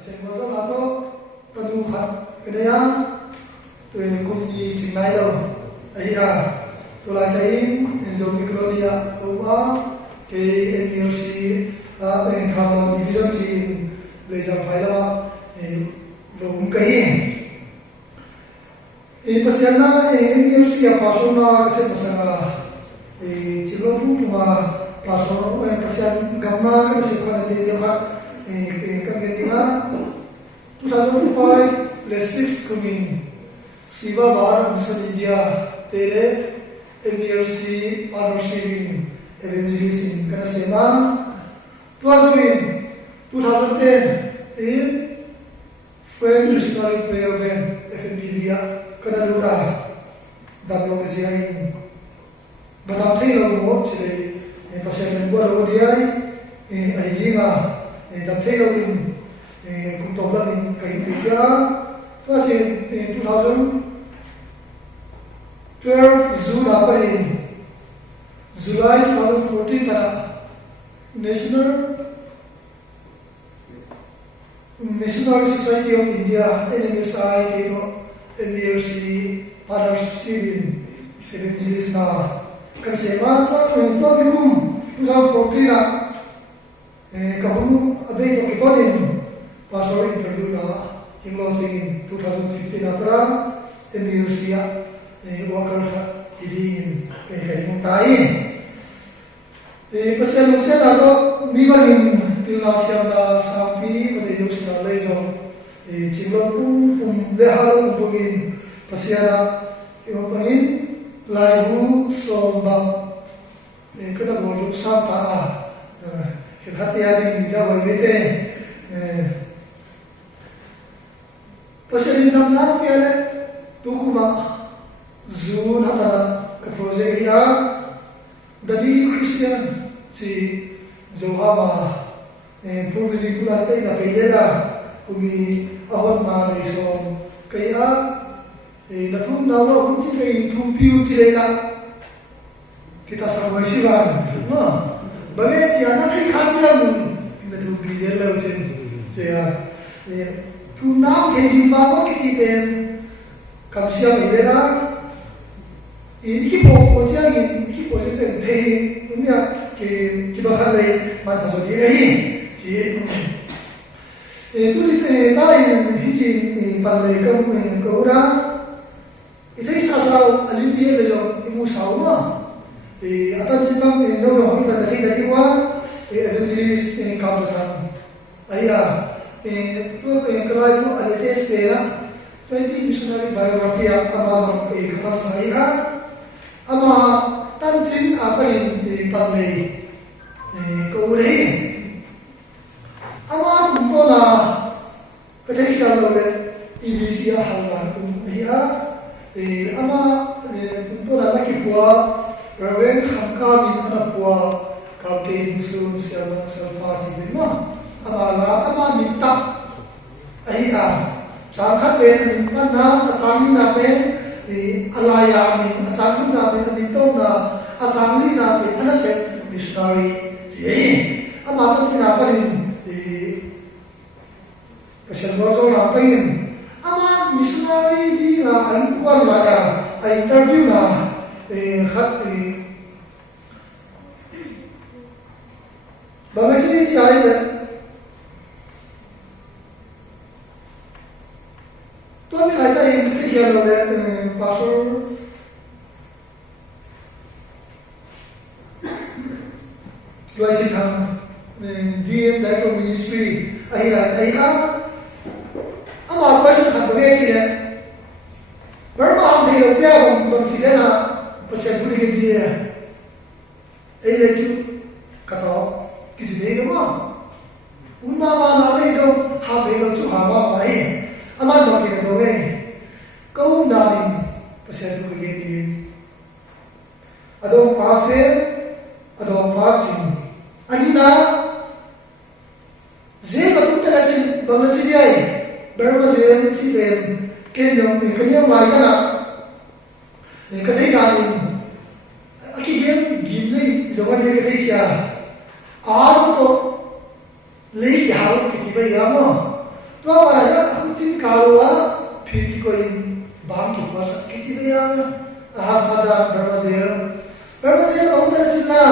Kasi mo sa lato, kanuhat, kaya tuwing kung i-signay daw, ay tulad kain, Enzo Micronia, Kuwa, kay MPLC, Hamon Division, si Blazer Paila, Vogum kain. Pasyan na, MPLC, pasyon na kasi masang, siguro puma, pasyon, pasyan, gamma, kasi kung natin yung kaganda 2005 plus 6 kumin Siva Bar Mission India Tele MBLC Partnership in Evangelism kana sema 2010 in Friend Missionary Prayer Band FNBBA kana lura dablo kasi ay batang lo mo sila pasyan buat dia ay liga Daptelo in Kuntobla in Kahipika, plus in 2012, June in July 2014, National Society of India, NMSI, NDRC, Partnership in Evangelist na Karsema, Publicum, 2014 kahun abay ko kitonin pastor interview na hinglo in 2015 na MBLC worker hidingin kay tayo pasyan mo siya nato mibagin pilasyan na sampi pwede yung sinalay so chinglo kung lehalo kung pasyan na yung pangin laibu sombang kada mo yung sampa hati-hati jawab itu, pasal dalam nak piala tuku mak zun hatana ke projek ia dari Kristian si Zohama providi pula tay na pwede kumi awal na leso kaya natum nawa kung tilay tumpiu tilay na kita sama siwan, Bagay siya, nakikati lang natubigyan lang siya. Tunang kejing bago kitipin, kamsiya may bera, ikipo siya, tayo, kunya, kibakalay, matmasod yun tulit tayo, hijing palay kaura, ito'y sasaw, alimbiyan na yung imusaw mo. Atas sebab no kita dari luar evangelis kaum tuhan ayah tu kelai tu ada tes pera 20 missionary biography Amazon kapal saya ama tanjin apa ini palai kau ini ama bukola ketika lalu Indonesia halal ia ama bukola lagi buat Reverend Hamka bin Anapua Kalke Musun Siapa Selfati Bima Ama minta Sangkat ben Mana Asami nape Alaya min Asami nape Anito na Asami nape Anasep Missionary Ama pun sinapa rin Pasyalboso natin Ama missionary di na Ang kuwan na Ay interview na bagay sini siya tuan ni kaya yang kita jalan oleh pastor jual siham DM Director Ministry akhirnya ama apa sih kan bagay sini berapa ambil rupiah bang sih na pasal boleh dia, itu kata किसी देगा माँ उन्ना माना ले जो हाथ देगा जो हवा मारे अमान बाकी का तो गए कौन डाली पसंद को ये दिए अदों पाफे अदों पाचिन अनिना जे बतूं तेरा चिन बंगला चिड़िया है बर्मा जे चिड़िया केंद्रों कन्या वाइका ना कथई डाली अकीबें गिरने जवान जे कथई सिया आर तो ले यार किसी का यार tua para ya kucing kalwa phiti ko in bam ki kwasa kichi ya ahasada bermazer om ta chilla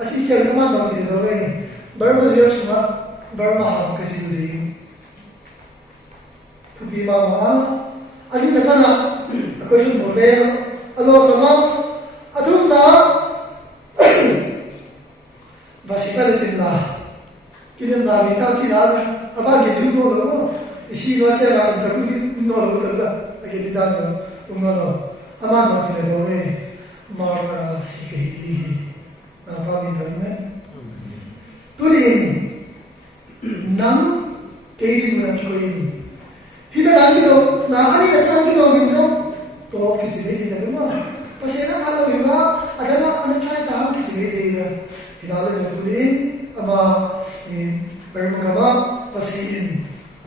asi se nama no chi do re bermazer suma berma ha kasi ri tu bi ma ma ali na kana ko shu mo le alo sama adum na basika le chilla kidem na bi ta chi na aba ge du no lo isi wa se la ta ku no lo ta da ge di ta no no ama no chi le do re ma si ke hi na ba mi no me turin nam ke di na ki ko yin hida la ki do na ani na ta ki do gin jo to ki si be si na ma pa se na ka lo ma adama an try ta ki si be de na hida la jo turin ama bermagama pasin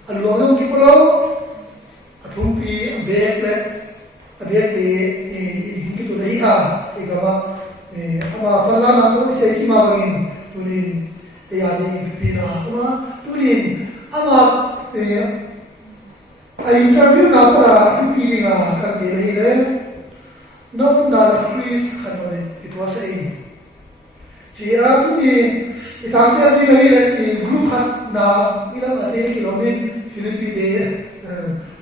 alwalong ki polo athumpi abek te hinki to dai ha igaba ama pala na to se chi ma bangin tulin ya ni pina ama tulin ama a interview na para pi nga ka te rei le no na Chris khanore it was a chia tulin itangte adi nahi re group khat na ilang ate kilometer Philippines de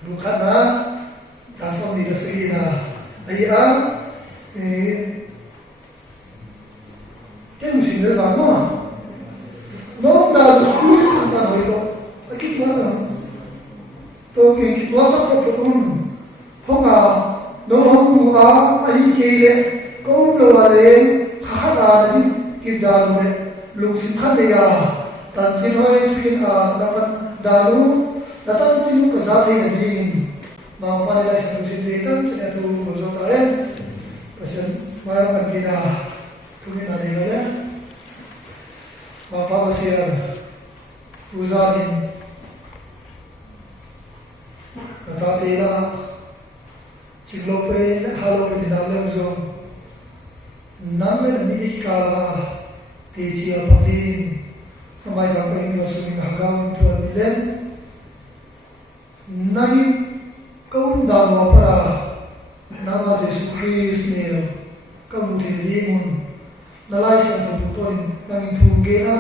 group khat na tasam ni rasei na ai a ken sin le ba no da cruise na no ito akit na to ki wasa ko kun thonga no hom a ai ke le ko lo wa le kha da ni ki da me lung sin khan le ya tan chin hoi phin a da ban da lu da tan chin ko za the na di ma pa le lai sin sin le tan sin tu ko zo ta en pasan ma ma ki da tu ni na le le ma pa ba sia uza din ta te la chin lo pe ha lo pe na le zo nam le ni ka la teji apabin kamay ka kayo yung suming hanggang 12 milen nangin kaundan mo para nama Jesus Christ niyo kamutin limun nalay sa tututin nangin tungge na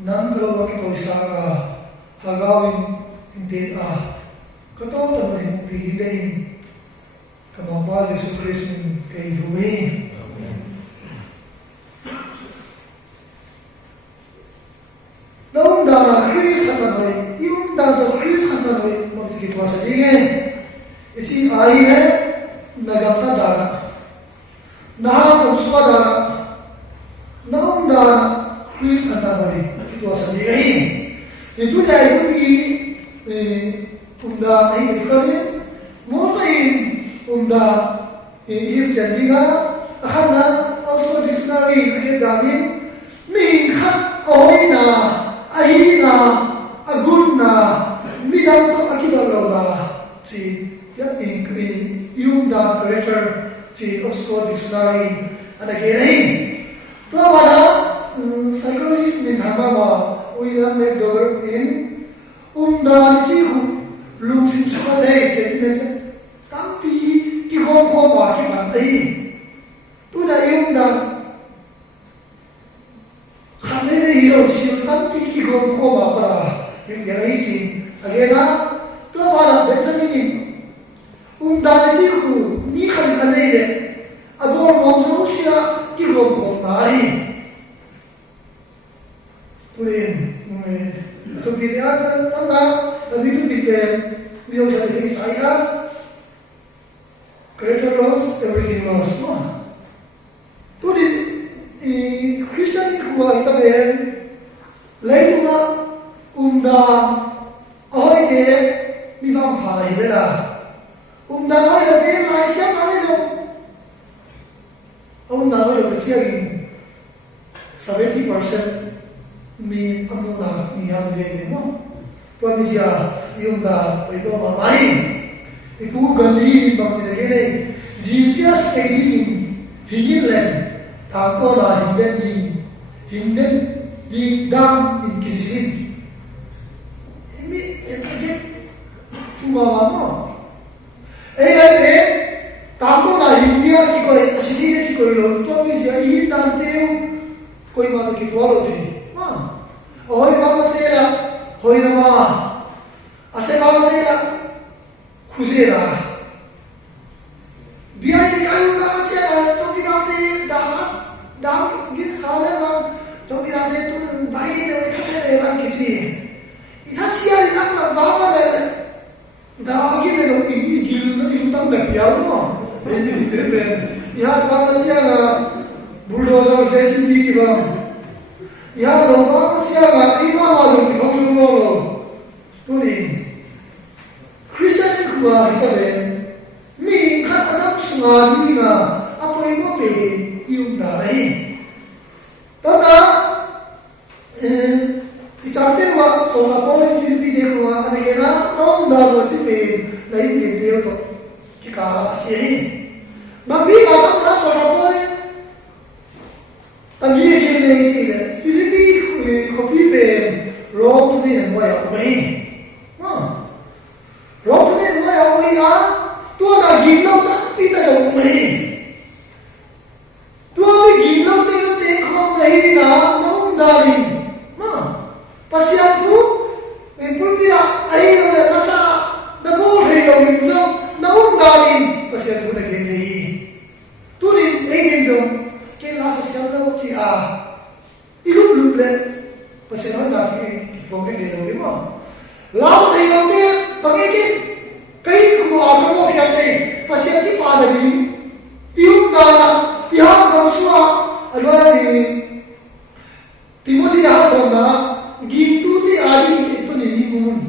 nang kalawa kito isa ka hagawin hindi katawatan mo yung pihibain kamang Jesus Christ niyo kay Huwin Naung dana Chris hatanoi, yung dana Chris hatanoi magsigit wa sa dingin. Isi ay ne nagata dana. Nahapon suwa dana. Naung dana Chris hatanoi kitwa sa dingin. Ito na yung unda ay kami mo tayin unda yung jandiga akana also dictionary kaya danin min khat oi na ahina aguna midang to akibalawa si yung da creator si Oxford Dictionary ada kirain to wala psychologist ni thama William McDougall in unda ni hu lungsim suka dai sentiment tapi ki ho ba ki ban ai tu da yung da khamene hero si tapi ki ho ba para yung gai si agena to wala Benjamin unda ni hu ni khan kanai le abo mom so sia ki ho nai pulen to be the other tama tabi to depend we also have things I have creator knows everything knows to the Christian who are itaben later unda oi de mi vam phai de la unda oi de mai sia mai zo unda oi de sia 70% mi amuna mi hamle no to mi sia yung da ito mamay iku gani bang sinagene jinja staying hingin tako la hinden di dam in kisihin no. Ai tambo na India ki koi asili ki koi lo to mi ja I nam te koi ma ki to lo thi. Ma. Oi ma te la hoi na ma. Ase ma te la khuze ra. Biar ni kayu na ma che to ki nam te da sa da ki khale ma to ki nam te tu bai ni ne khase re ba ki si. Ita sia ni na ba ma le da ki le lo ki gil na ki tam le ya no. यहाँ बाबा चियागा bulldozer JCB की बात यहाँ लोगों को चियागा इमा वालों की लोगों को तो नहीं क्रिस्टियन कुआ हिकाबे मी खान अदम सुनामी का अपने इमा पे यूं डाले तब ना इचाते हुआ सोना पोले फिलिपी देखुआ अनेकेरा नौं डालो चिपे नहीं देखते हो तो क्या आशय Mami kalau tak seorang pun, tapi dia ni sih, Filipi kopi pen, rock ni yang boleh away, rock ni yang boleh away tu ada gimlau tak kita jauh away, tu ada gimlau tu kau nahi na nong dari, pasien tu, pun bila air ada rasa, dah boleh kau itu nong dari pasien tu nak gini. Turin egin dong ke lasa siapa ci ilup lup le pasien dah ki boke ke dong mo lasa dong ke pakai kai ko agamo kya te pasien ki padali iup da ya ramsua alwa ni timoti ya dona gitu ti adi itu ni mun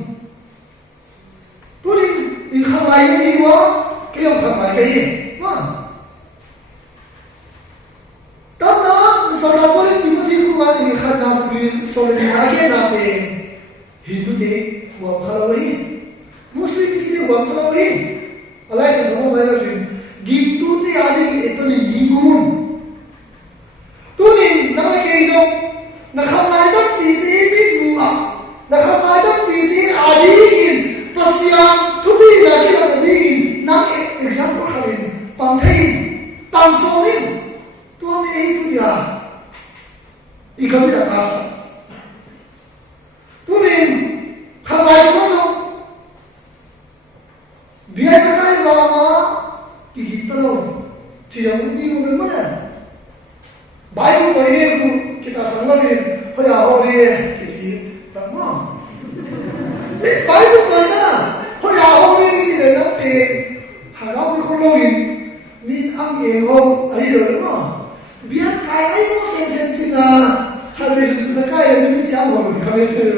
turin in khamai ni wa ke yo khamai ke ma Seorang pun Timothy kuat ini kerana beli soleh lagi nape Hindu deh buat kalau ini Muslim di sini buat kalau ini alai semua mereka sih gitu ti ada itu ni bingung tu ni nak lagi itu nak kamai tak piti bingung nak kamai tak piti adin pasian tu bi lagi lagi nak example kalian pangkai pangsorin tu ni itu dia Ikaw tidak rasa. Tunin, kamay mo biar kamay bama kita lo, tidak mungkin mana. Bible ko ini kita sanggurin, hoya hori kisi tak mau. Bible ko na, hoya hori kita nanti harap dikolongin, ni ang yengo ayo mo. Biar kaya mo sensitif na. Hal itu sudah kaya ini siapa orang kami itu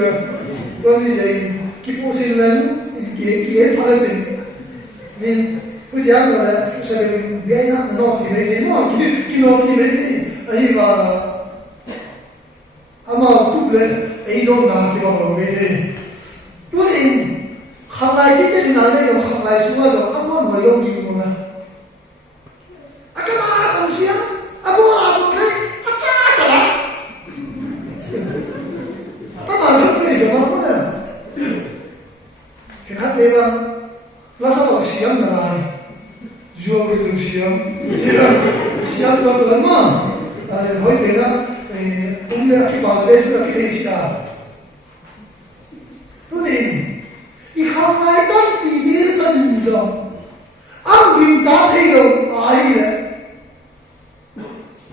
kami jadi kipusin dan kian pada sini. Ni ujian pada sering biaya noti ini, mau noti ini, ayi ama tuble ayi dong nak kita ini. Turin khamai jadi nalai yang khamai semua tu, apa mau yang di mana? Akan apa manusia? Apa apa kai? Kenapa dia rasa tak siam nak jual itu siam tu tu lama, tapi boleh bela, umur akibat itu kita siap. Tu ni, ikhwan mereka pilih jadi jom, ambil tak hidup air.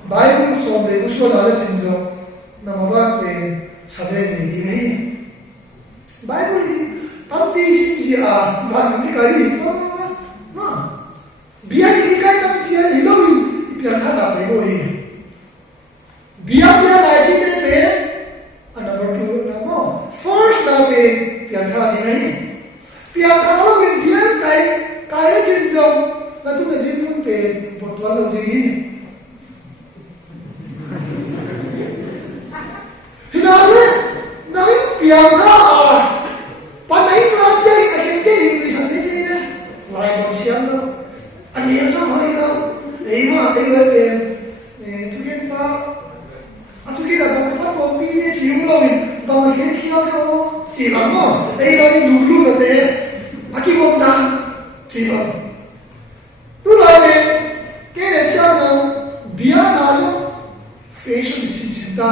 Bible soal usul ada jinjom, nama sadai ni. Bible ni. Tapi siapa bahan dikali itu, biar dikali tapi siapa hidup biar ada begini. Biar ada sini ada bertu nama. First nabe biar ada ini. Biar kalau biar kaya jenjang, nanti nanti pun bertuan lagi. Hinare, naik biar Panai belajar akhirnya di sana ni, lain macam tu. Ani yang sama ni tu, mah, tu kan tu kira apa kopi ni cium lagi, bawa kita kira tu, cium apa? Lagi dulu kata, aki bom na chi ba tu lai le ke le chia na bia na zo fashion sim ta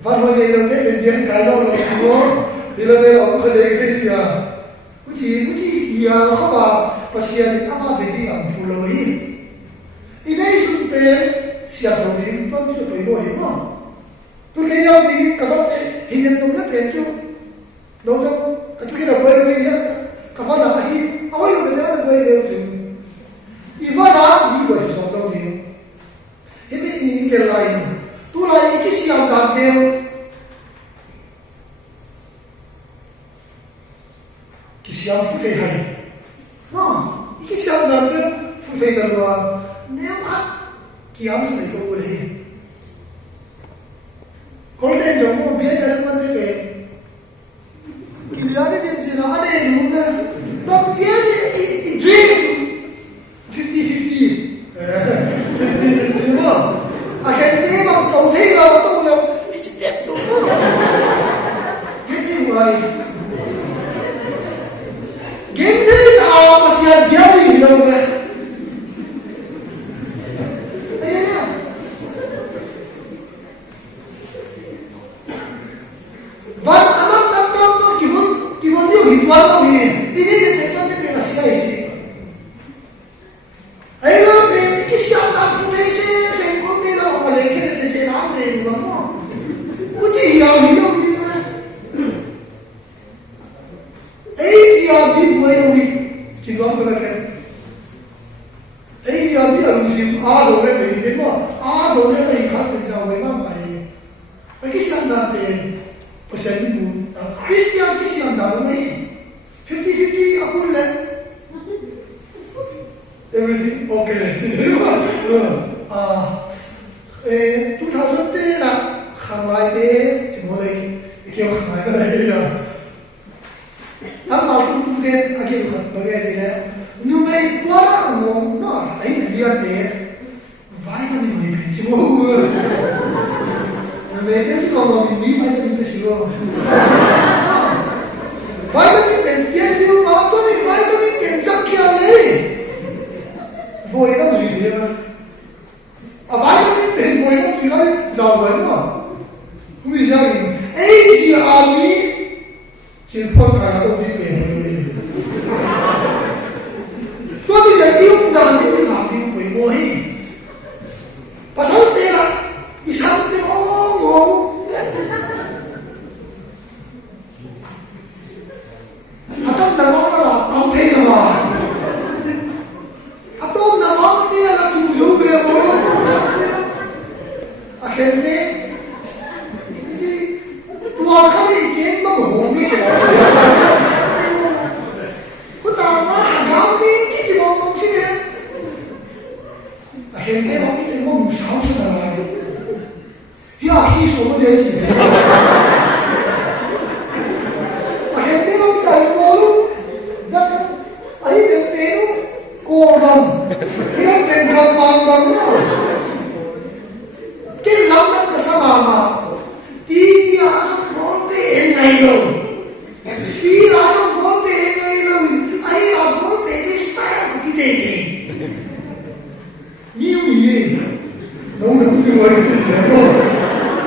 va ho le lo te le bia kai lo lo chi lo le lo le o ko le ke sia uji ya kho ba pasia ni ama be di am pu lo hi inai sun pe sia pro ni to so pe bo hi ma tu le yo di ka ba pe hi ne tu na pe chu do jo ka tu ki ra bo ni ya ka ba na hi awai lo le na bo le chu i va na ni bo so do ni he be ni ke lai tu lai ki sia da ke ki sia fu te hai no ki sia da ke fu te da wa ne kha ki am sai ko le ko le jo mo bia da ma de ke ki ya de de na ade nu na no ye i dream 50-50 50-50 a ke ne ma to te la to na ki te to ki wai Gente masih dia di dalam kan? Ayah, van anak tam kibun dia ritual tu ni. Ini dia masih isi. Ayah, ni siapa tak punya saya pun ni lah orang lelaki ni saya nak ni bukan. Uji yang ni. Bi boy wi ki do ko ka ai ya bi aru sim a do le be ni mo a do le be kha pe sa we ma mai ai ki san da pe o se ni bu Christian ki san da no mai 50-50 apun le everything okay tu tha so te na khamai te chi mo le ki o khamai ka le ya Apa tu dia akhir kan bagaimana sih? Numai kuara ngom, no, ini dia deh. Vitamin ni macam mana? Numai dia tu kalau ni vitamin tu sih lo. Vitamin dia tu auto ni vitamin kencan kia le. Voi nak sih dia. Vitamin voi nak sih kan jauh banget. Misalnya, si ami chỉ phong trào đâu đi về tôi bây giờ yêu đàn thì mình làm yêu quỷ ngồi và sao thế là đi sao thế ngô tôm là món là ông thế là tôm là món kia là chủ yếu về món khen thế tôi không ý kiến mà hồn biết rồi có tao nó hàng gáo đi cái gì mà không xin em hiện thế không biết có một sáu số là lại ya khi số nó để gì hiện thế không chạy vô luôn đất ấy được thế luôn cô đồng cái đất đền đồng bằng cái lắm đất là sao mà tí dia ngay luôn, phi là trong vấn đề ngay luôn, ấy là vấn đề cái style của cái đề này, nhiều gì, đâu được cái vấn đề đó,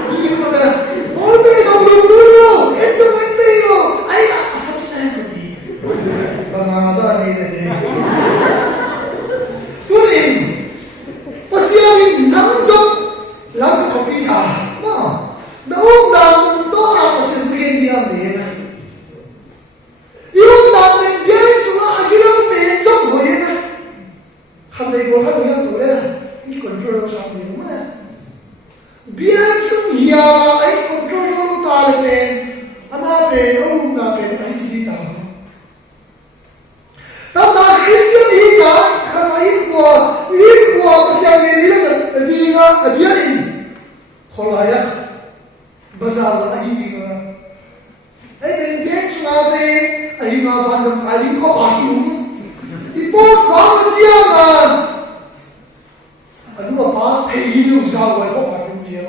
nhiều mà là vấn đề đâu được luôn, hết đâu vấn đề đâu, ấy là sắp style của gì, và mà ra đây này, cái này, bác sĩ mình nắm giúp, làm cái copy à, mà, đâu đàn đó là bác sĩ mình đi ăn đi. Yung natin yan, sila agilang penjok mo yan. Kamay ko ka yan to yan. I-control sa akin mo na. Biyan sung hiya ay control ng talapen. Hanapin, natin ay silita mo. Tama, Christian hika, kamayin ko kasi ang nililang adiyain. Kolayak, basal ay hindi ka. Ay, benben sinabi, ay mga bandang kaling ko, aking ipot, bakit siya nga? Ano ba pa? Payin yung saway ko, aking siya.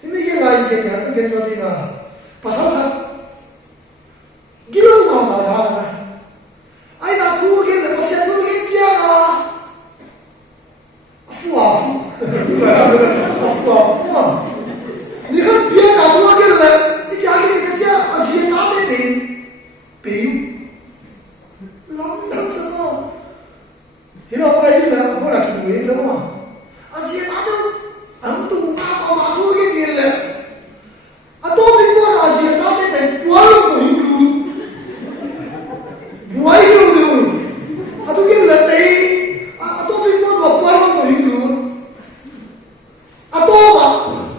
Hindi yung lain kanya, hindi kanya nga. Pasal sa, ginawa mga madara, 你看别打多进来，你家里那个家，而且拿的饼，啷什么？现在我来这边，我来听为了嘛，而且拿的很多拿出一点来，啊，多饼我而且拿的饼我都不用不爱用，啊，都给人呗，啊，多饼我都不用。啊多嘛，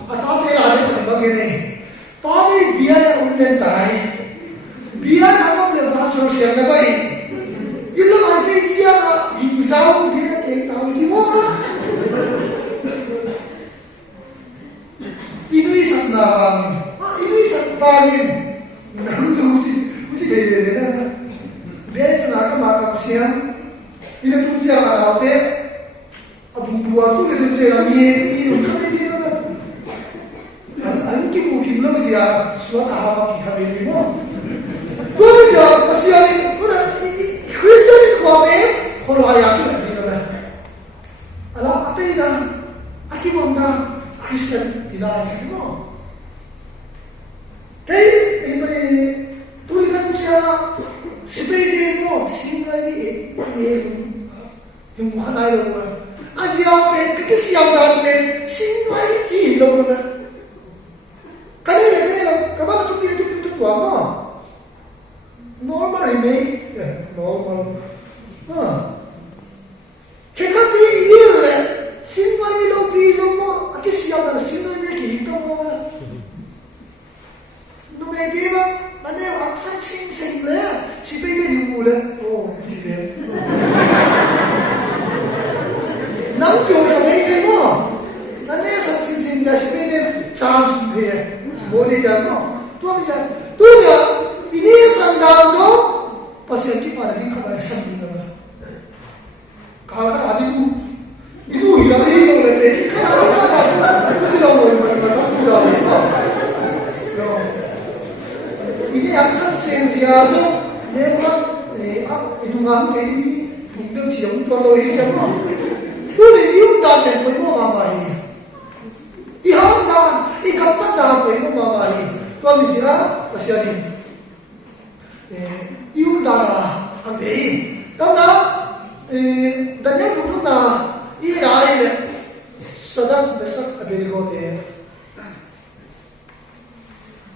啊打给哪里怎么给呢？打给别人我们带，别人他们打出现的呗，一个买飞机啊，一上别人给打去我了，一对上那啊，一对上八年，能就不是别人的，别人是哪个马个先，一个中间啊老的。buat tu dia saya ni kan dia kan anki mungkin lo dia suatu hal kita ini mo kau dia masih ada kau Kristen kau kalau ayat itu dia alam apa itu aki mana Kristen tidak itu mo tapi ini tu ikan siapa seperti mo singai ni yang bukan ayat mo Asia pen kesiapan pen sinwai ji lo na kane kabang tu apa normal remake normal kekati ile sinwai lo pi lo mo kesiapan sinwai ni ki to mo no me geva ane aksan sing le si pe ni mu le oh ji de nang kyo sa mai kai mo nane sa sin ja shi ne chance de bo de ja mo to ya ini san da jo pasien ki par din khabar sa din na kala ka adi ku idu ya le le kala ka ku lo mo ku lo no ini aksan sen sia so ne ma idu ngam pe ni bung chi yong to lo hi ja mo Uli iutan dan poi mo mamahi. Ihamdan, ikapatan poi mo mamahi. Tuan isira pasyari. Iutan ambe. Tanda danyang putun na irai le sadat besak abirigote.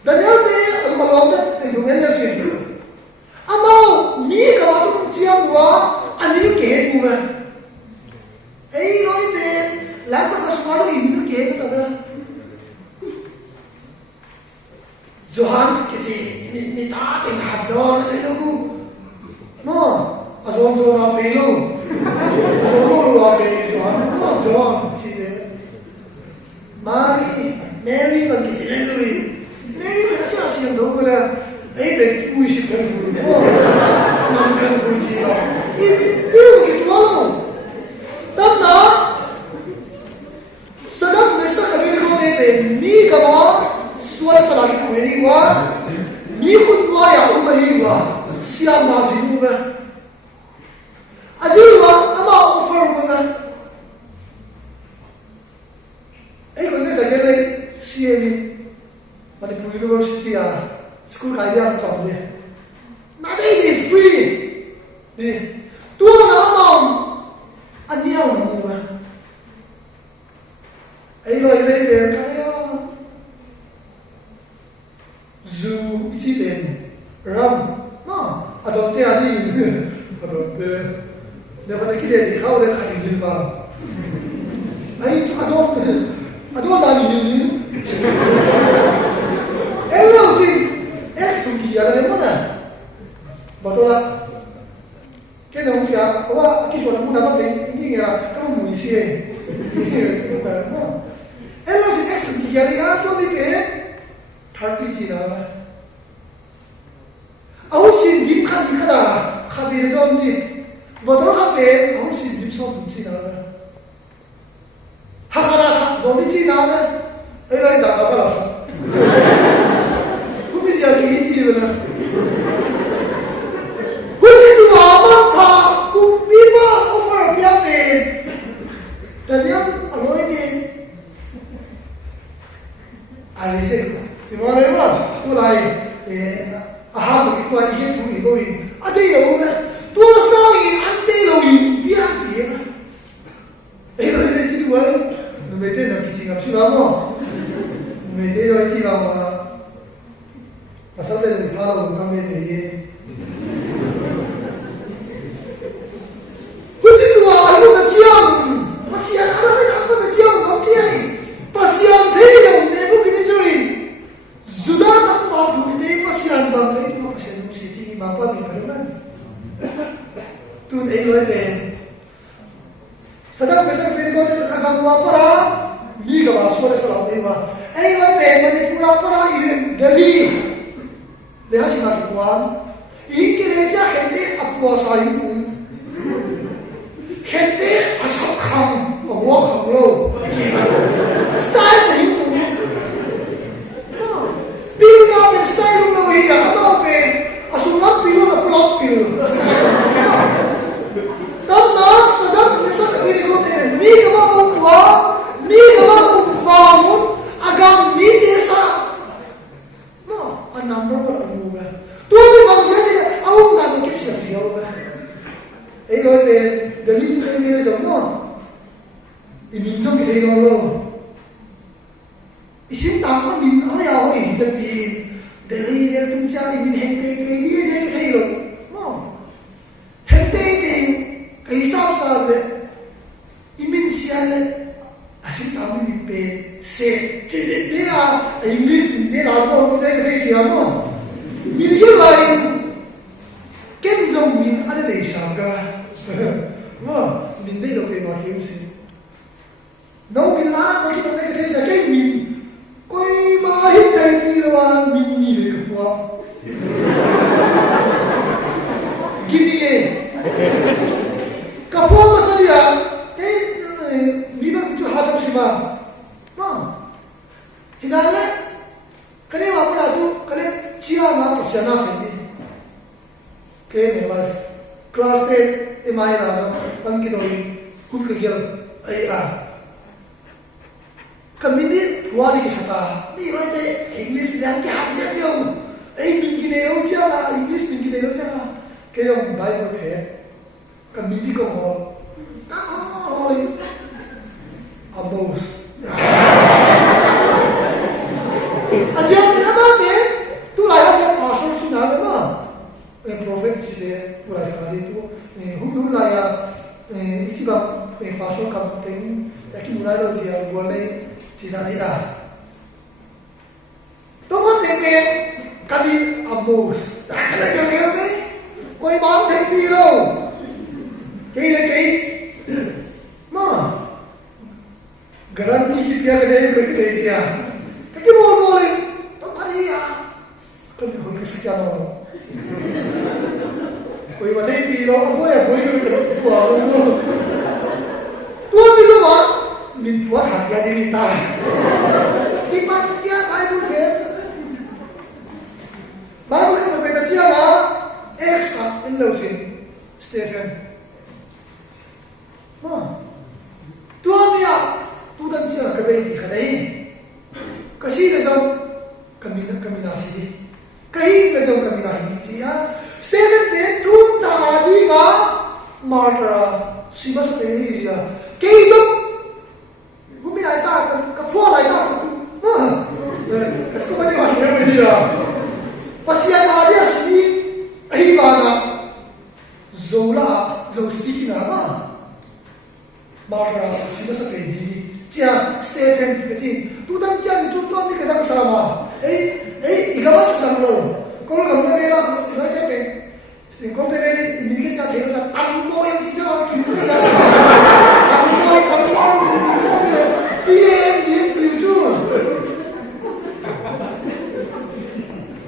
Danyang ne almalawat dumel lagi. Amau ni kawatu tiang wa ani ke kuma. Ei noi pe la ko asmado indu ke ta Johan ke ni ta ke ha Johan le lu no azon do na pe lu azon do na pe Johan no Johan chi de Mary ba ke si le lu Mary ba sa si do la ei pe ku shi ka lu no na ka lu chi la e ke tu Tanda sedang besar kami berkata ni kamu suara lagi kuiwa ni kunwa ya umaiwa siapa masih muda ajiwa ama offer mana kalau saya kira CME Manipur University school kaya macam ni nanti ini free ni tuan nama Ania umumnya, ayo kaya zoo isi ram, adonte dapat kita di kau dah kali ni ba, ayo adon lagi ni, hello si, tu ada mana, betul lah. Kaya nung siya, kawa, kiswa na muna ba, hindi nga, kamu mo siya eh. Hello, si X, kiyari ato ni ke, 30 sila. Ako si Dim ka na, kabiri doon ni, motor ka pe, ako si Dim so Dim sila. Hakara, doon ni sila, ay rin, daka pala. Kumi siya, kiyisi na. Daniel aloi ni ai se ti mo le ma tu lai aha mo ki kwa i tu i go i adei lo na tu sa i an dei lo i bia ti ma e lo ne ti wa no me te na ki singa chu la mo me te lo ti la ma pasal de pa lo ka me de ye Pasian anak apa kecil macam pasian dia yang nebu kini juri sudah tak mau tu ini pasian bangla itu pasian musisi bapa ni kan tu elok kan sedang besar beri kau tu agak buat apa ni kalau suara salam ni mah elok kan macam pura pura ini Delhi lihat si makiwan ini gereja hendak apa saya pun hendak asal kamu我好喽 style 係唔同嘅邊個嘅 style 都係啊都係啊數粒表啊不粒表咁嗱實質你實質你講嘅呢個話呢個話我阿咁呢啲啥no a number one 啊冇嘅都係講嘅係啊我唔係幾時有嘅誒嗰邊嘅呢啲嘢就no imin trong cái thế đó isin tạm có mình ở nhà hội đặc biệt để đi để tung cha imin hành tê cái gì đấy thấy rồi hành tê cái sao sao đấy imin sian đấy isin tạm có mình về sẽ chỉ để à English để làm đâu cái cái gì à mình như lại cái dòng mình ở đây sao cả mình đây là cái mà hiểu gì nấu cái lá nấu cái này cái thế cái mình coi mà hết thầy đi là mình đi được không cái gì vậy cái phố mà sao vậy cái mình bắt chút hạt giống gì mà hiện nay đấy cái này mà bây giờ cái này chia mà một số nào sẽ đi cái này là class 8 em ai là anh kia rồi cũng cái gì ấy à kami ni tuan ni kata ni orang te English yang kiat je yo mình cái này ông cha là English mình cái này ông cha cái ông Bible phe kami đi có rồi amos aja ni apa ni tu lah yang pasal sini ada mah yang prophet sih tu lah kali tu hulu lah ya isi bang pasal kampung tapi mulai dari dia boleh tidak ada. Tuhan tengok kami amus. Tak ada yang ni. Kau mau tengok dia. Kei. Ma. Garanti kita kedai kedai sia. Kaki boleh. Tuhan dia. Kami hoi kesekian orang. Kau mau tengok dia. Kau ya kau itu tuan. Tuhan itu apa? Mình Chúa hẳn ra đi ta thì bạn kia Bible về về cái chia là extra in đầu xin Stephen tuan ya tu dan chia cái bên gì cái đấy cái gì là dòng kami nasi cái là dòng kami nasi ya Stephen về tuan ta đi cả mà si mas cái gì ya cái dòng bumi lại ta cái phua lại ta cái số bao nhiêu hàng cái gì à pasian ada sini ahi mana zola speaking apa maka sih masa kayak dia Stephen kecil tu dan jangan tu tuan ni kerja bersama ikaman susah lo kalau kamu nak bela nak apa kau bela ini kita bela tango yang tidak kita tango dia tu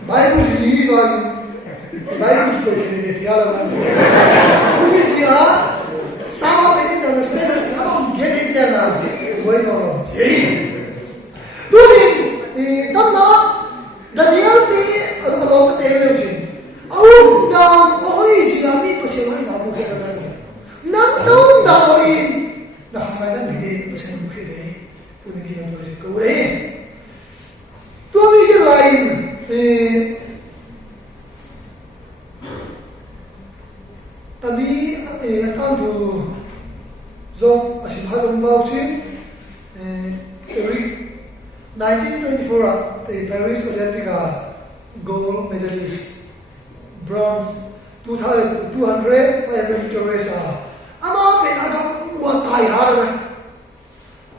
Bible sendiri bagi Bible itu sendiri dia lah. Tapi siapa sama ini dalam sejarah apa gede jangan boleh orang. Jadi, tuh tanpa Daniel ni kalau kita lihat sini, awak dah siapa ni pasti orang nak buat apa? Nak tahu dah orang dah Nagi, Pasan Kide, Puniki Music away. To be the line, Tabi, come to Zone Ashimhazam Bauchi, every 1924, a Paris Olympic gold medalist, bronze, 200, 500 meter race. Ama pen agam wa tayar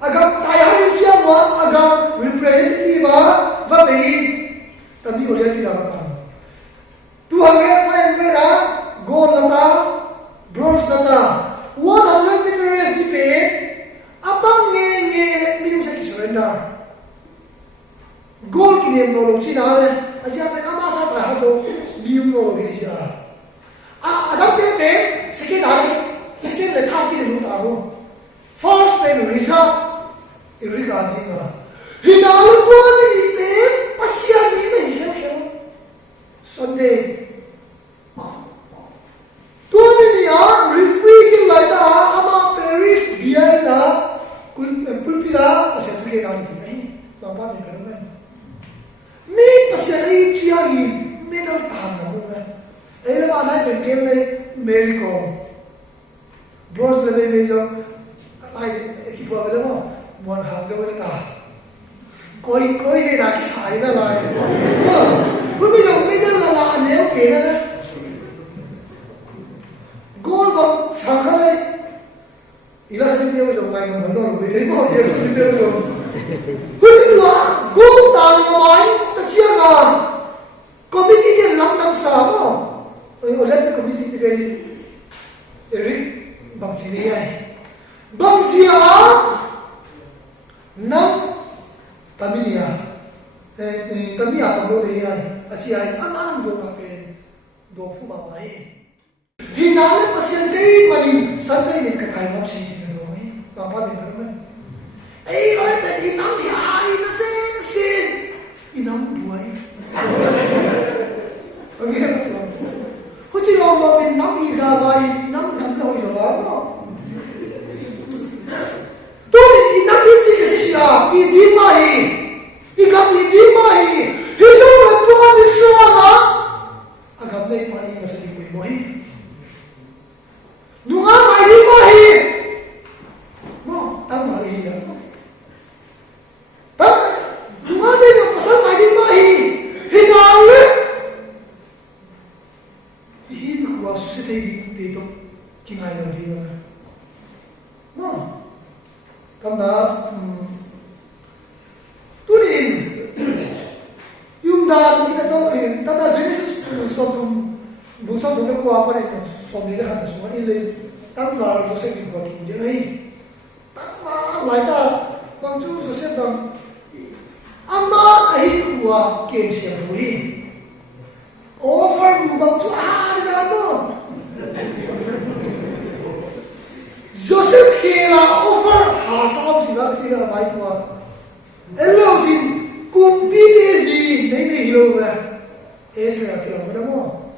agam tayar siya wa agam representative ba be tabi Olympic ka 200 500 gold nata bronze nata 100 meter race di pe abang nge minum sa surrender gold kinem no lo china le asia pe ama sa pa ha so minum no lo hi siya agam pe sekretary Second, the copy of the first, then result. Regarding he now wanted to pay a Sian Sunday. 20 years, refrigerating like that, Ama Paris, Vienna, Pulpira, a certificate on me. Papa, me, a certificate, Chiari, middle time. Everyone I can get miracle. Bros le mejo ai ki problem mo mon ha jo ta koi he na ki sai na lai ko me jo me de la ne o ke na gol go sakhale ila ni de jo mai mo no me de ko ye so de jo ko ni la go ta no mai ta chia ga committee ke lam nam sa mo o le committee de Eric Bangsia Nam Tamilia Tamia Pamodia Asia Aman do Napen do Fuma Mai Hinale Pasian Kay Mani Sunday in Kakai of season doing Papa Development Ay right that inam hi na sin inam buhay Okay Kuchi lo mo bin nam igaway nam ganda ho yo to inam bisi kasi siya idimai igam idimai hiyo na tuwa ni sama agam na imai kasi di mo hi nunga mai idimai mo tama ri ya ta nunga de no pasal mai idimai hinale Susitay dito kingayon dito no kanda tunin yung dami na to tanda Genesis sobrang busang doon ko apa rin so nila na so ile tanda ko sa ko hindi ay tama laita bang ju so bang ama ay kuwa ke siya hui over bang ju mo Joseph kira over hasab sila kira baik wa elo din kumpite ji nei hilo ba esra kira mo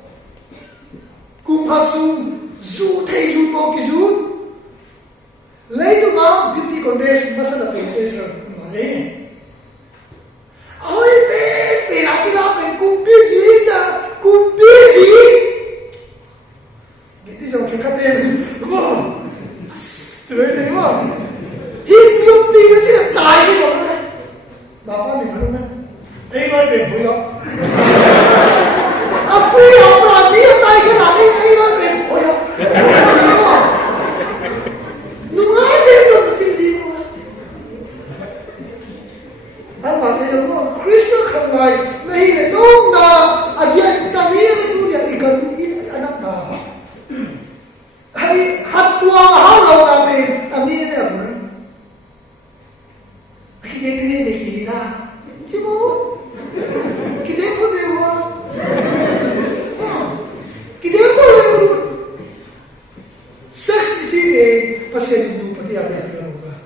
kumpasum zu thei ju mo ki ju leito ma beauty contest masala pe esra male oi pe rakila pe kumpisi Gitu jauh kekaten, mo, terus ni mo, hidup dia je tai ni mo, bapa ni mana mana, mana ni boyo, apa yang berani tai ke mana ni boyo, nungai dia tu pilih mo, apa dia mo, Kristus kembali, ni dong dah, ajar kami itu dia ikan anak dah. Hay hatwa halo namin amin ya bro. Kini ni kita. Sibo. Kita ko dewa. Kita ko dewa. Sex di pasien itu pati ada yang lupa.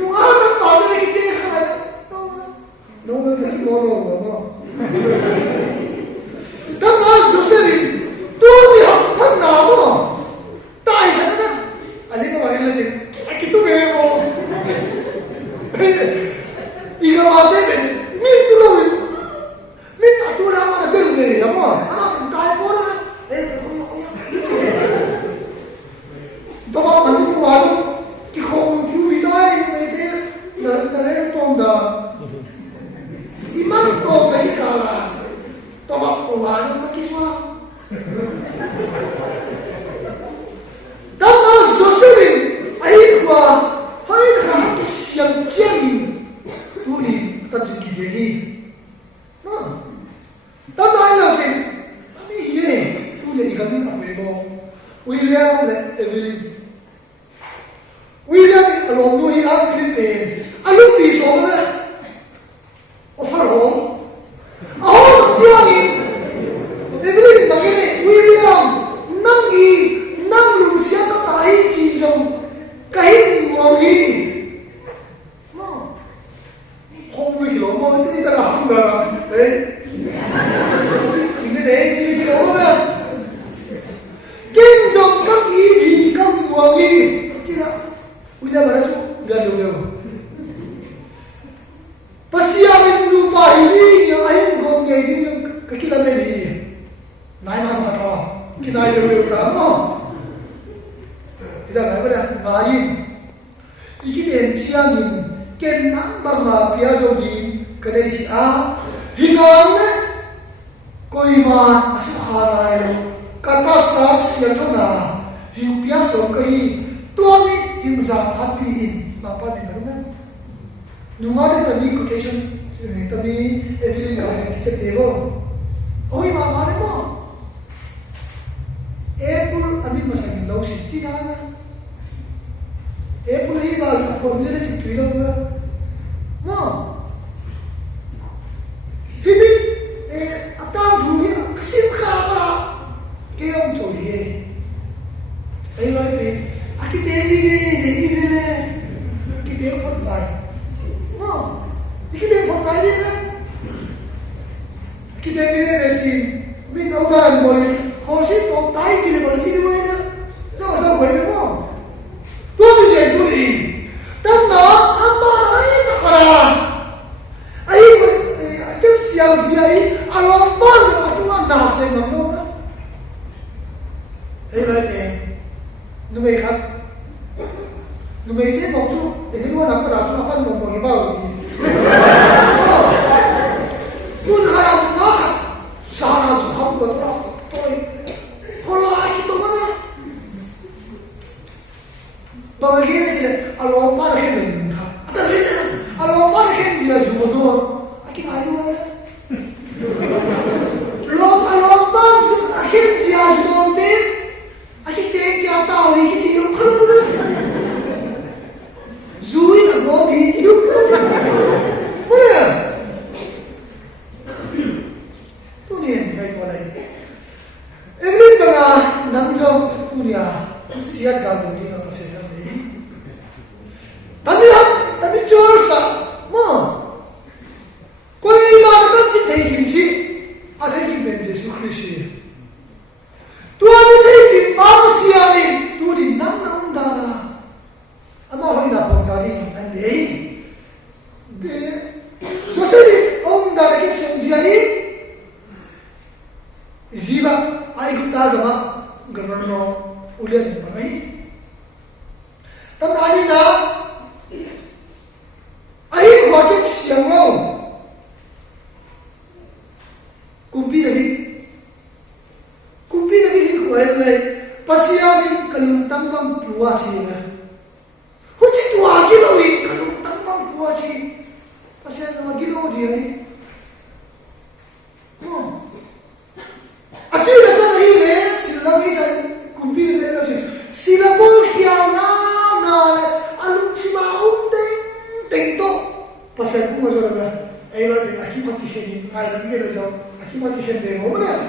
Nung ada pada kita kan. Nung ada moro. Tama Joseph. Tu ni apa nama? Tai sana, aja kemarin lagi, kita gitu bemo. Iga mate min tu lawi. Min atu na mana deu ne ya mo. Ana dai pora. Toma mani ko ajo ki khong ju bi dai ne de na re tong da. Iman ko kai kala. Toma ko ajo ma ki swa. Dama Josephine ai kwa hai kha tu siam chang tu ni ta ji ki ni ma dama ai lo ji ani ye tu le ga ni ka pe mo William le Evelyn William along no hi a klin pe alu pi so na offer ho oh tiani Evelyn bagene William nang lu sia ta tai chi jong kai nguangi ma hong lu lo mo ni ta la hong da chính cái đó là kinh doanh các ý thì các nguồn ý chứ nào bây giờ mà nó gần được Pasia mình nu pa ini yang ayam gong yang ini yang kita beli naik mana kau kita ayam kamu kita nggak pernah main iki den siangin ken nambah ma piazo di kedai si A hingang koi ma asukhana kata sas yang na hiu piazo kai tuami hingza happy napa di mana nunga de tadi quotation tadi Evelyn kau cek devo oi ma mo Apple amin masangin lau si Cina Apple hi ba formula si Twitter ba mo hibi atang dhui kasim kha ba ke om choli ai lai pe akite ni ni ni kite kon bai mo ikite kon bai ni na kite ni ni si min odan boy khosi to tai chi le bol chi ni na sao vậy đúng không tôi bây giờ tôi đi trong đó anh ba ấy nó là ấy cái siêu gì ấy anh lo bao giờ chúng anh nào xem nó đâu đó đấy vậy nụ cười khác nụ cười thế một chút để chúng nó nằm ở đó chúng nó phân một phần bao tôi khai nó sao nào không được đâu tôi lại tôi nói Bagaimana sih? Kalau apa lagi ni? Ada ni. Kalau apa lagi dia cuma tu. Akin ayu lah. Kalau apa akin dia cuma tu. Akin dia tahu ni kita yang keluar. Zui tak mau video. Mana? Tu ni baik mana? Evelyn bang nangzong punya siap kamu ni apa sih? Tapi cursa, mo. Kau ini makan cita himsi, ada him Yesus Kristus. Tuhan itu him manusia ni, Tuhan nang dana. Ama orang nak bangsa ni, ande. De, sosiri orang dana kita sendiri. Jiwa, air kita agama, governor ulian mana? Tapi hari dah. Ai waktu siang mau kumpi lagi kuai lagi pasiani kaluntang bang puas ini hujan tu lagi lagi kaluntang bang puas ini pasiani lagi lagi dia ni aci rasa lagi le silang ni saya kumpi lagi silang pun kian na alung si maung tento pasal aku macam mana? Ayah ni aki mati sini, ayah ni dia jauh, aki mati sini demo mana?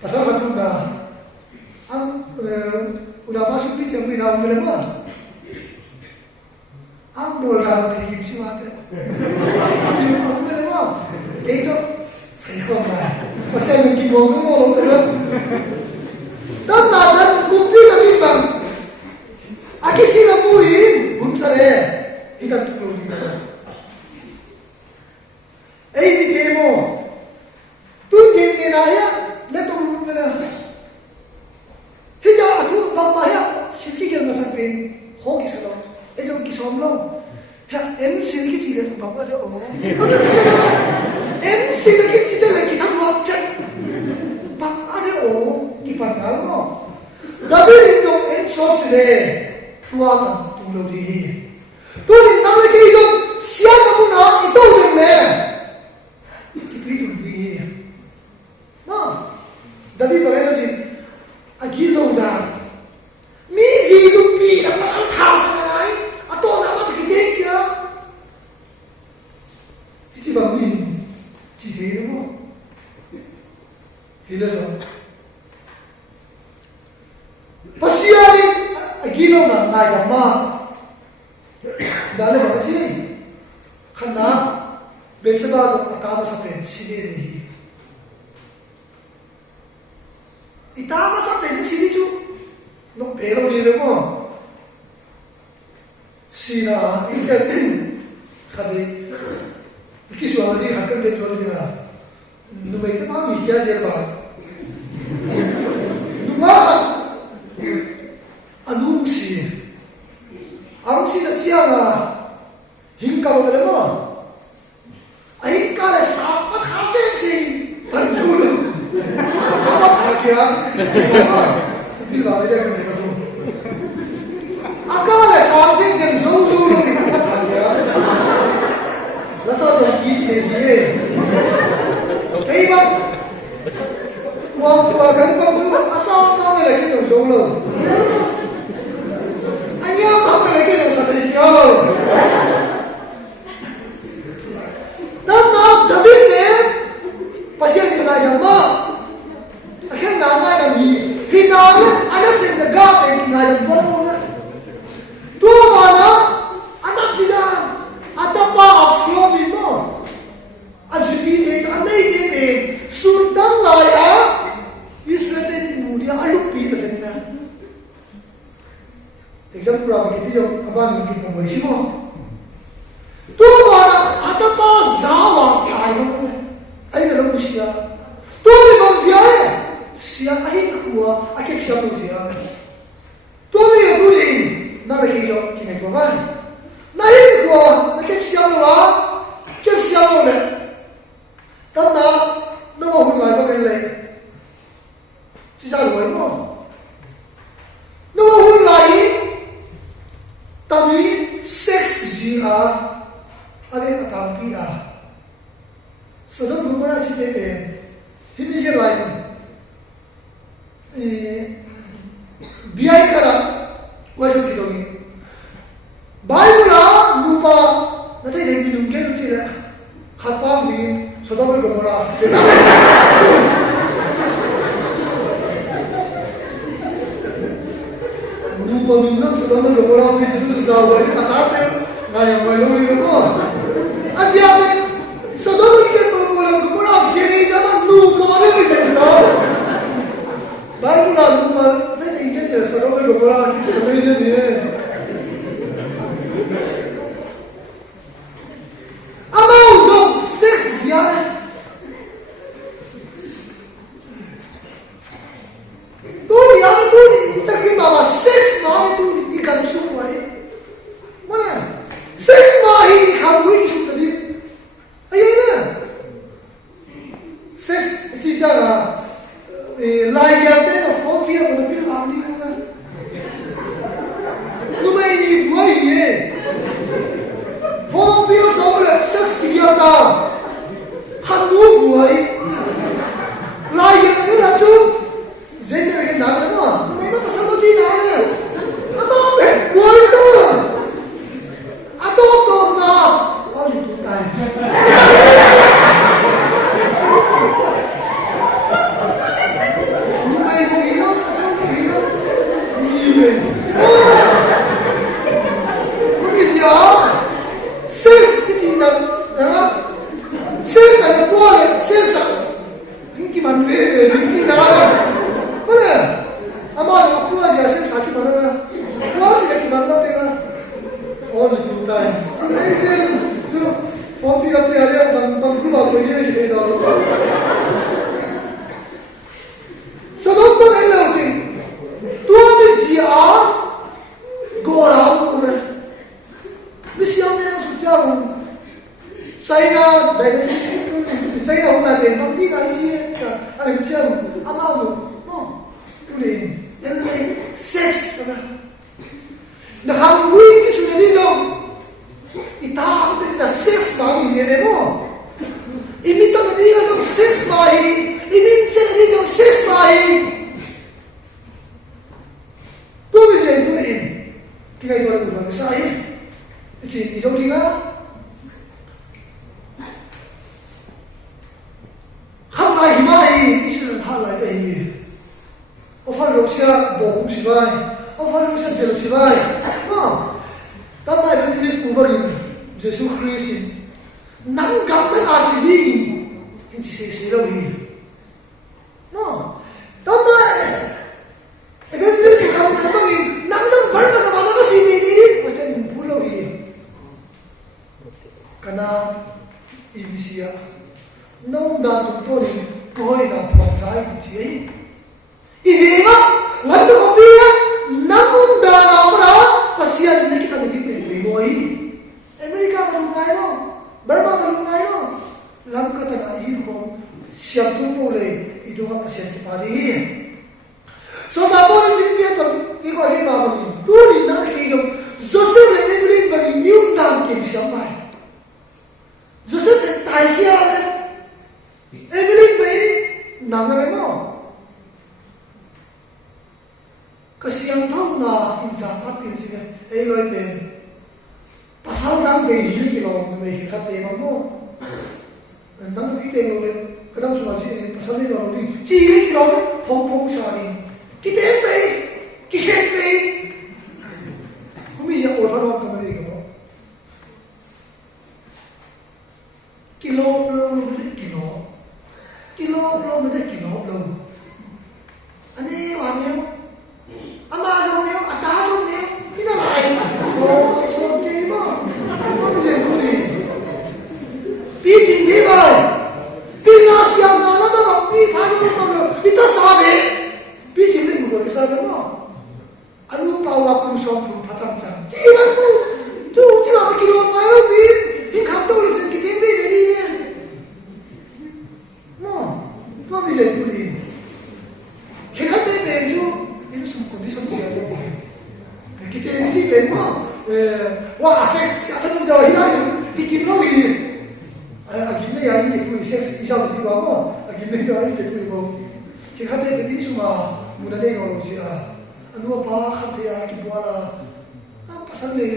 Pasal macam dah, udah masuk di jam lima malam, boleh dah pergi si mata, jam malam, itu saya kau mana? Pasal mungkin bongsu mau orang dan kumpi lagi bang. Aki sila mui 사네 이가 뚜껑이다. 에이 데모 또 데나야 레토 부르면 히자 두 바바야 실기 결과상 뺀 호기 살아 애정 기솜로 야 MC 기 지게 바바죠 MC 기 지제 기 다 왔자 바바네 오 기판갈로 다비도 엔소스레 투아가 둘러디 또는 나에게 좀 시야가구나 이 또는네 이들이 뭐 다비 말해야지 아기로다 미지도 비나 무슨 타사나이 또 나한테 기대기야 이제 밤이 지대로 뭐 이래서 pasiari agilo na nagama dale basi khana besaba atama sa pen sini itama sa pen sini tu no pero dire mo sina ita khabe kiswa ni hakam de chori na no me ta ma mi kya je ba anunci na tianga hingka wala mo ay kala sa pakhase si panjulu apa kaya hindi ba ide ko akala sa si zulu kaya lasa to kisi diye ay ba wa kan pa ko asaw na lagi ng zulu Anya apa lagi yang saya tinggal? Nama David ni pasien kenapa? Akhirnya nama kami hinari ada sendaga yang hinari bolong. Dua mana anak kita ada pa absurd itu. Azbi ni anai ni sultan laya Israel mulia alupi terjadi. Example apa kita jauh abang kita mau isi mo. Tu mana ada pa zawa kaya mo. Ay dalam usia. Tu ni bang siya ay kuwa akip siya mo siya. Tu ni tuli na lagi jauh kini kuwan. Na ay kuwa akip siya mo la. Akip siya mo le. Karena nama hulai mo kaya le. Sisa luar mo. Nama hulai Tapi seks dia ada atampi Sedang bermula cerita ini ke lain. Biaya kala wajib kita ni. Bible lupa nanti yang minum ke cerita hafal ni sedang bermula. Pemimpin sedang berdoa di Zawal ini kata ngaya melui itu. Asyik sedang kita berdoa kiri zaman lupa ni kita. Baru lupa, saya ingat je sedang berdoa kita begini ni. Ama uzon seks siapa? Tapi mama seks mahi tu ikan semua ni, mana? Seks mahi ikan wing semua ni, ayah ni. Seks itu cara, lagi ada tu phone dia mana pilih ambil kan? China China hôm nay bên Bắc đi cái gì anh biết chưa anh nào được no tôi đi LA sex na hangui cái sự này đâu ita bên là sex bao nhiêu đấy mo imita na đi đâu sex bao imita na đi đâu sex bao tôi bây giờ tôi đi cái này gọi là cái sai chỉ giống đi á không ai mai Israel ha lại đây ông phải lúc xưa bổ hung xí vai ông phải lúc xưa bèo xí vai ta mai bên dưới sụp bờ Jesus Christ nắng gấm tới xí đi anh chỉ xí đâu đi ta mai bên dưới sụp bờ nắng bắn mà ta nó xí đi mà sẽ bù lâu đi Kana Indonesia nông đàn tụi tôi tôi là phòng trái chị ấy ý mà lần đầu tiên nông đàn nào đó và xiên này kita lebih pilih ngoi Amerika kalau ngai lo Burma kalau ngai lo làm cái này ý không siap tu boleh itu apa siap padi so na boleh Filipina tu ni kau ni apa ni tu ni nak kau Joseph ni boleh bagi new dan kim siapa Joseph tai kia Evelyn bay nang na mo kasi ang tao na insan apin siya ay loy pen pasal nang bay hili kilo na may hikate mo nang kita mo kadang suka si pasal ni lo ni hili kilo pong siya ni kita bay humiya orang kamari ko kilo belum ada kilo belum. Ani wanyo, ama jomyo, ata jomyo, kita lain. So kimo, kamu jadi kuri. Pijin dibai, pinas yang nana nana, pi kayu kamu, kita sahabe. Pijin ni bukan sahabe mo. Anu pawa pun sompu patang jam. Tiada tu, cuma kilo mayo pi, di kantor itu kita beri ni. Kau bisa beli. Kita beli itu semua kondisi siapa boleh. Kita ini beli wah seks atau tu jauh hilang dikit lagi. Akhirnya yang ini tu seks isau di bawah. Akhirnya yang ini tu bawah. Kita beli semua muda ni kalau siapa. Anu apa kata kita buat pasal ni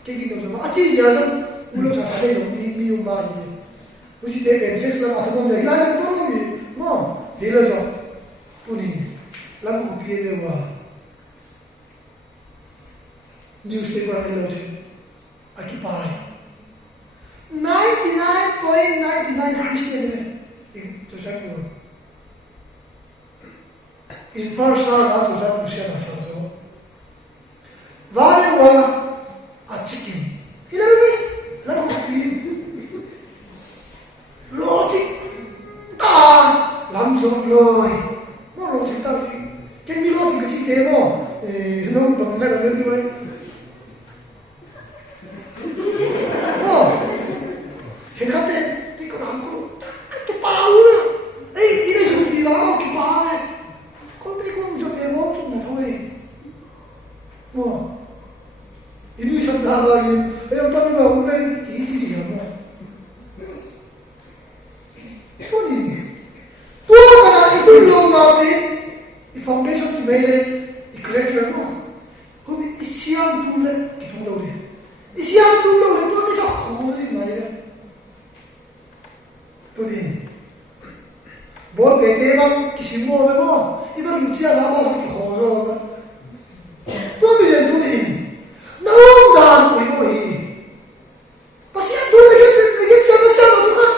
kayak gitu tu. Aci jangan mulut saya ni umah ni. Mesti beli seks lah atau tu hilang tu lagi. No, dia lah puni, lalu dia lewa newspaper ni lalu Occupy 99.99 Christian itu saya pun in first hour atau saya pun siapa sahaja, wala chicken, ini lalu logic. Làm xong rồi, nó lộ trình tao gì, cái mi lộ trình cái gì thế mà, nó bằng này là lên như vậy, hiện khắp đây, cái con làm cái bao nữa, ấy cái này dùng gì đó, cái bao này, con thấy con cho cái món chung mà thôi, ini sampai lagi, yang tadi mau lên tí gì vậy mà, con gì? Itu belum mati, di foundation tu mele, di character mo. Kami isiam tu le, kita tahu dia. Isiam tu le, tu ada sah, ni mana? Tu ni. Bor bete bang kisi mo le mo, iba lucia lama tu khozo. Tu ni tu ni. Naung dan ibu ini. Pasal tu lagi sama tu kan.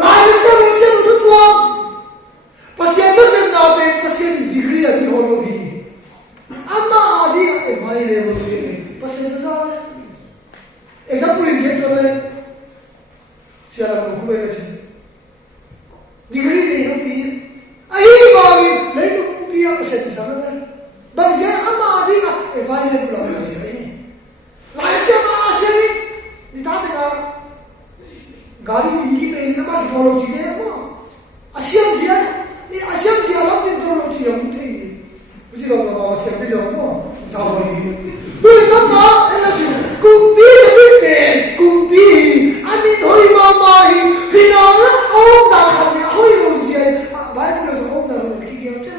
Lain sama tu tua. Pasien natin, pasien degree at biology. Ama adi high level degree. Pasien sa example in get wala siya ko kubera siya. Degree ni happy. Ay bagi, lain ko piya pasien sa na. Bang siya ama adi ka high level siya. Lain siya ma siya ni dati ka gari technology ne mo asiam dia lam technology yang te uji lo ba asiam de jo mo sao ni tu ni ta ela ji kumbi ne kumbi ani hoi mama hi hina om da khan ya hoi lo ji bible lo om da lo ki ya cha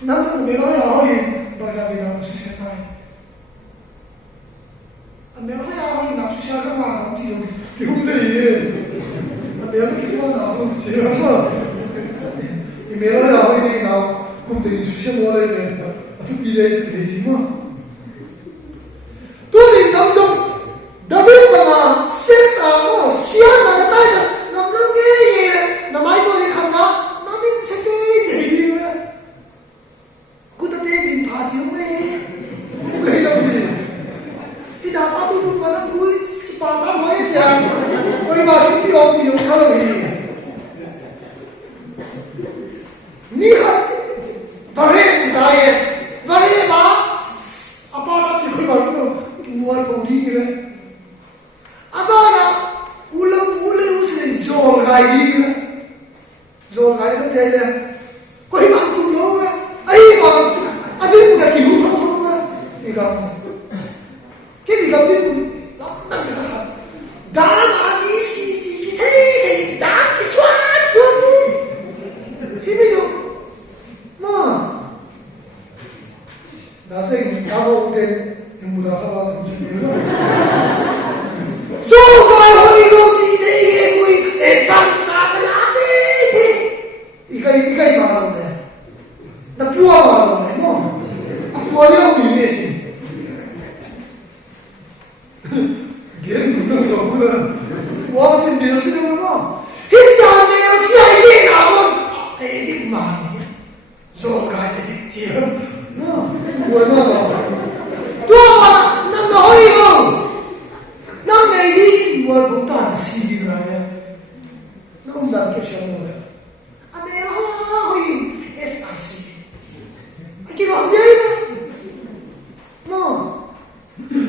na tu me lo ya hoi ba ja bi na si se tai me lo ya hoi na si sha ka ma ti lo ki hum de ye me lo ki ma na ho ji ma me lo ya hoi ni na hum de si se mo le ne tu bi le si ji ma tu ni nam jong David ba ses a mo sia na na tai sa nam lo nge ye na mai ko ni kham na na min se ke de ni wa ku ta te bin pha ji me le lo ni ida pa tu pa na ku ki pa pa mo ye ja ko ma si pi o pi o ka lo ni ni ha pare ti dai pare ba apa ta chi ko ba no muar ko ni ke Abana ule usne zol gai ni zol gai no kaya ko hi mang tu lo na ai ba adi mu da ki hu tho na ni ga ke ni ga ni lam na ka sa da na ni si ti ki te ke da ki swa tu ni hi mi yo ma da se ga bo ke mu da ha ba tu ni So vai hoi lo ti de ye kui e pansa na de ikai ma lo ne na pua ma lo ne no pua le o ni si gen no so bula wa sin de si no no ki ja ne si ai ni na mo e di ma ni so ga de ti no wa no tu ma na no hoi lo Nam này đi mua bông tàn xì rồi nè, nó không dám kịp xem rồi. Anh em ơi, SIC, anh kia làm gì đó, no,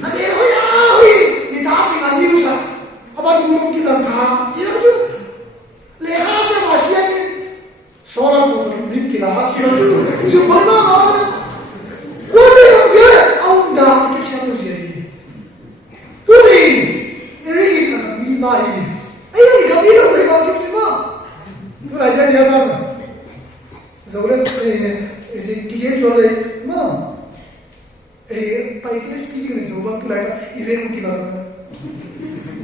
anh em ơi, người ta thì làm nhiều sao, anh bạn muốn kia làm thà, chỉ làm chứ, lẽ ra sẽ mà xem đi, số là một điểm kia là chỉ làm chứ, chứ vẫn mà, quên đi làm gì, ông dám kịp xem rồi gì. Tu ni, ini kan lima ini. Ayah ni kami nak beri bagi semua. Tu nak jadi apa? Seorang kita jual le, mana? Pai itu sekali ni jual tu lagi, ini mungkin apa?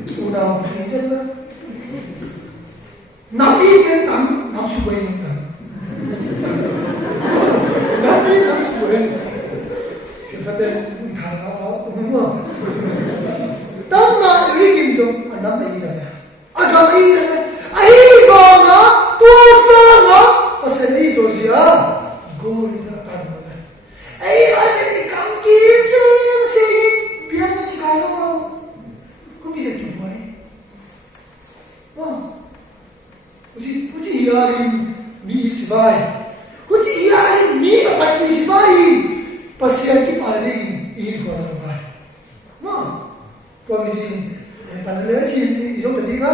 Tu nak beli apa? Nabi kan nam suai ni kan. Nabi nam suai. Kita tu thằng apa? Mana? Tama na rigin jong anam ai na agam ai na ai go na tu sa na pasali to sia go ni na tan na ai ani ni kam ki se pian ni ka no ko bi se ki mai wa uji ya ni si vai uji ya ni pa ni si vai pasian ki pare ni ko sa vai no Kami di panel sini itu ketika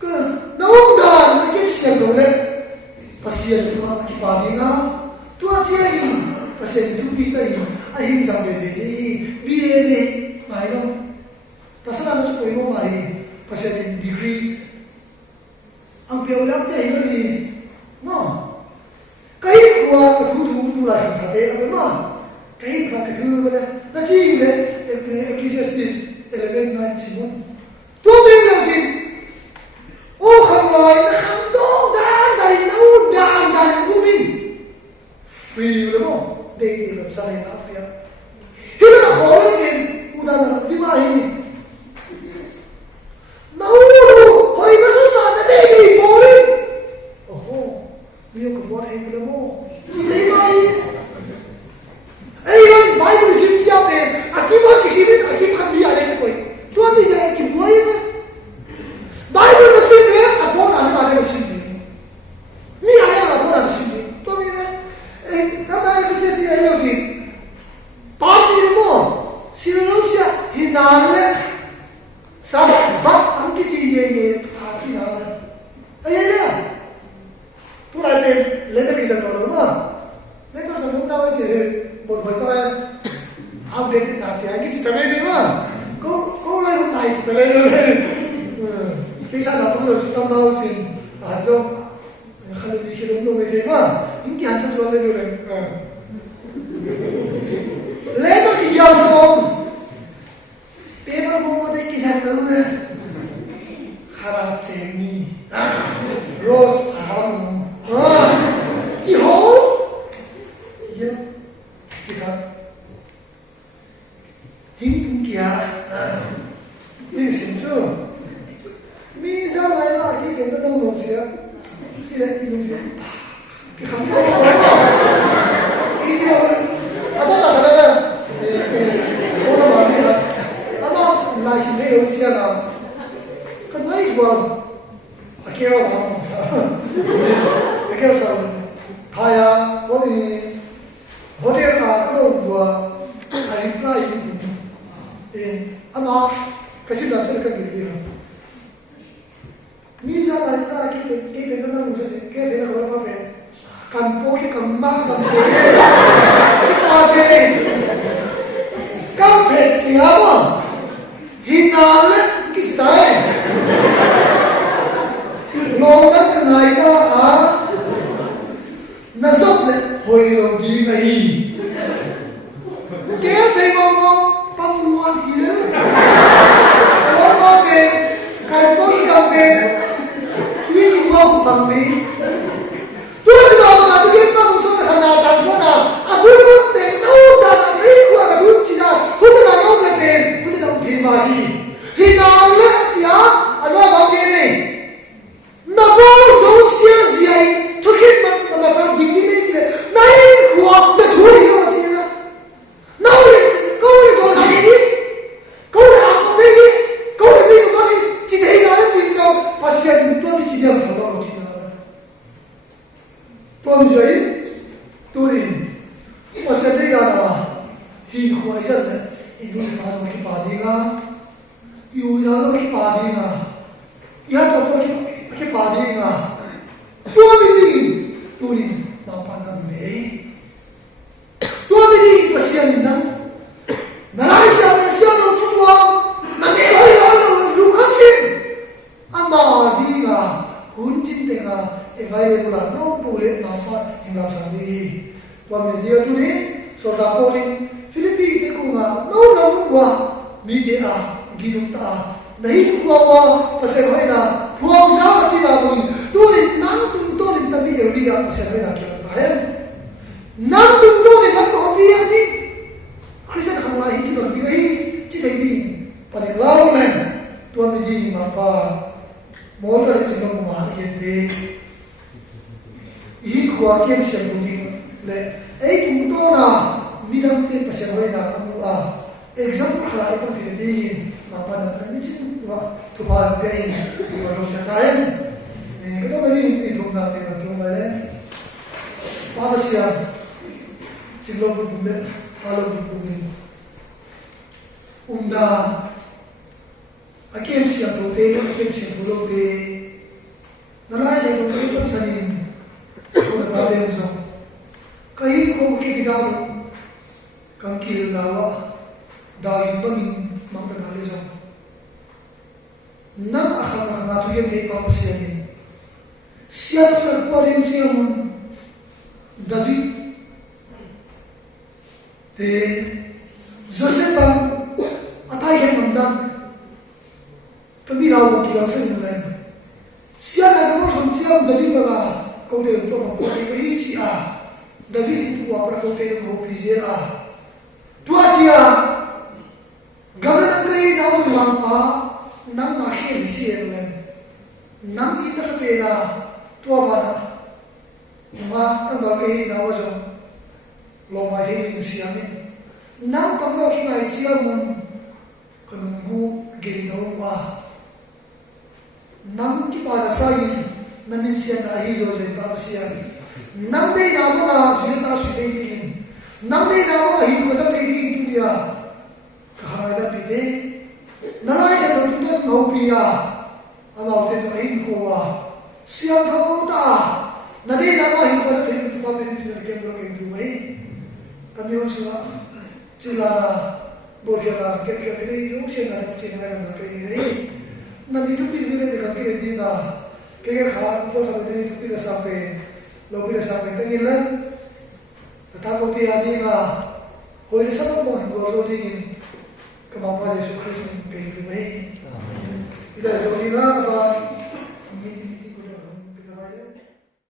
ke naundan mungkin siap boleh pasien itu pagi tu aja ini pasien itu kita ini akhir sampai BA mai no pasal anu supaya mau mai pasien degree ang piawala pia ini no kai kuat tu lah kita apa mah kai kuat tu boleh nanti le Ecclesiastes 11:9 tu bilang je oh khamai na khamdong dan naudang dan umi free lo dei lo sai na pia hila na khole ke udan na di mai nauru hoi na sa na dei boli oh bio ko bot hai lo mo dei mai ai oi Bible sim jap de akibat किसी भी अकीब खत भी आने कोई तो अभी जाए कि बुआई में बाइबल में सिर्फ है अपोन आने वाले में सिर्फ नहीं आया अपोन आने सिर्फ तो अभी मैं कब आए किसी से आए लोग जी पाप नहीं मो सिर्फ लोग से हिनाले सब बाप हम किसी ये updated na siya. Kasi tagay din mo. Kung may humay, tagay din. Kaysa na po, sutang bawsin. Ito, nakalibikin mo, may diba? Hindi hansa sa wala rin. Leto iyaw sa pero mo mo tayo kisah ko na harap ceni Rose aham iho iya kita hintung kia ini senso misa lai lagi kita tahu siya tidak ini siya kamu ini apa tak ada orang mana lai xin thấy ông xe nào cái mấy quần kêu không sao kêu sao hay à có gì là cái đồ vừa hay lai thì ama cái gì làm sao cái gì mi ra lại ra cái bên đó nó cái bên đó có bao nhiêu cầm bố cái cầm má cầm cái cầm hết kia mà hinal kistai nongan kenai ka nasab le hoyo di nahi ke pe mo pamuan ile mo ke kai mo ka pe ni mo pammi tu na na ke pa mo so na ta mo na abu mo te no da ni ko ka du chi da hu na no me te hu na ti ma hi hinal le chia ano ba ke ni na bo zo sia zia to hit ma sa di ni ni le nai ko na thu ni ko ti na na le ko le ko ta ni ko le a ko ni ko le ni ko ni ti dei na ti jo pa sia ni to bi ti dia ko ba ti na to ni zai to ni ko sa dei ga na hi ko ai sa le i du ma so ki pa di ga yu na lo ki pa di ga ya to ko ki pa di ga to ni ma pa na me to ni pa sia ni na na lai sia no tu wa na me hoi lu khang sin ama di ga hun jin te ga available la no pu le ma pa ingam sa ni to me dia tu ni so da po ni Philippines ke ko nga no wa mi ke a gidum ta nahi ko wa pasal hoi na puang sa chi ba bu tu ni nang tu to ni tabi euri ga pasal hoi na ke ta hai nang tu to ni na ko bi ni Christian khang lai chi ba bi ai chi dai ni pa ni lao ne tu mi ji ma pa mo ta chi ba ma ke te i khwa kem shem bu ni le ai tu to na mi dam te pasal hoi na mu a example khara ipon te di mapa na ni chin wa to ba pe ni wa ro cha tai ko to ni ni thong na te na thong ba le pa ba sia chin lo bu me ha lo bu ni da akem sia to te akem sia bu lo te na la sia ko ni to sa ni ko ta de so kai ko ki bi da kan ki la wa da yin bangin mang ta le so na akha tu ye te pa sia ni sia ta ko rin sia mo David te Joseph atai ke mandang kami raw ki raw sen le sia na ko som sia David ba ko de to ko ni chi a David tu wa pra ko te ko plizer a tua chia Gabana kai na u lang pa nang ma khe ni se le nang i ka sa pe na tua ba na ma ta ba kai na wa so lo ma he ni sia ni nang pa mo ki ngai sia mun kan bu ge no wa nang ki pa da sa yi na min sia na hi zo je pa sia nang be na ma na sia ta su te ki nang be na ma hi ko sa te ki tu ya kahara da pite nalai sa do tu no pia ama te to hin ko wa sia tho ta na de na ma hin ko te tu pa me ni ke ro ke tu mai kami ho sa Chilana Borjana Kekiri Yushina China Kiri Nandi to be the Kiri Kaya Khan for the day to be the Sape Lobi the Sape Tangilan the Takoti Adina who is some point was in Kamapa Christian Kiri May. Ida Jolina